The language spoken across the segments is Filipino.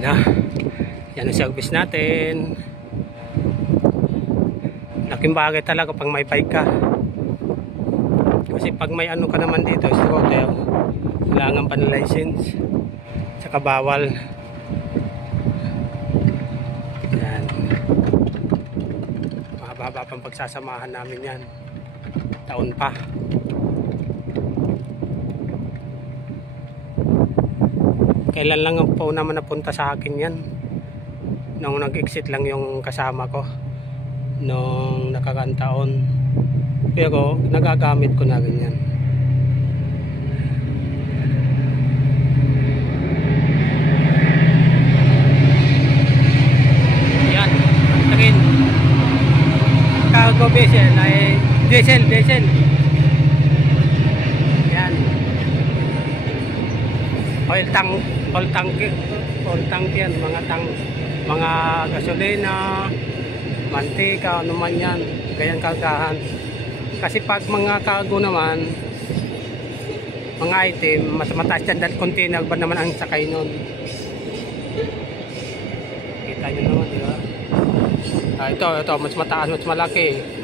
Yan na. Yan ang service natin. Laking bagay talaga pag may bike ka. Kasi pag may ano ka naman dito, scooter, kailangan pa ng license. Tsaka bawal. Yan. Mahaba pang pagsasamahan namin yan. Taon pa. Kailan lang po naman napunta sa akin yan. Nung nag-exit lang yung kasama ko. Nung nakaraang taon. Pero nagagamit ko na rin yan. Yan. Tagain. Cargo vessel ay diesel. Yan. Oil tank yan. Mga gasolina, mantika, ano man yan. Ganyan kargahan. Kasi pag mga cargo naman, mga item, mas mataas yan dahil container ba naman ang sakay nun. Kita nyo naman, di ba? Ito, mas mataas, mas malaki.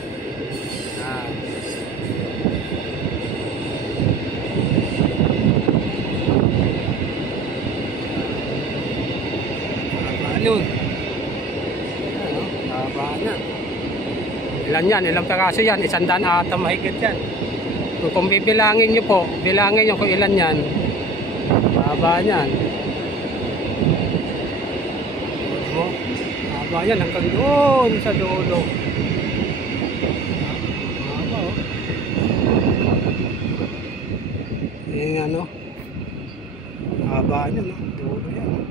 Ano? Haba na. Ilan yan? Ilang peraso yan? 100 ata mahigit yan. Kung bibilangin nyo po, bilangin nyo kung ilan yan. Haba yan. Haba yan hanggang doon sa dulo. Haba oh. Yung ano. Haba yan oh. Dulo yan oh.